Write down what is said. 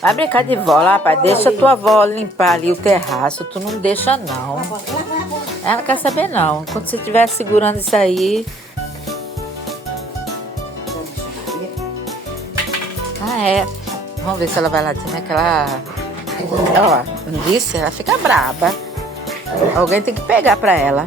Vai brincar de vó lá, pai. Deixa tua avó limpar ali o terraço. Tu não deixa, não. Ela não quer saber, não. Quando você estiver segurando isso aí... Ah, é. Vamos ver se ela vai latir, né? Que ela... Ó, não disse? Ela fica braba. Alguém tem que pegar pra ela.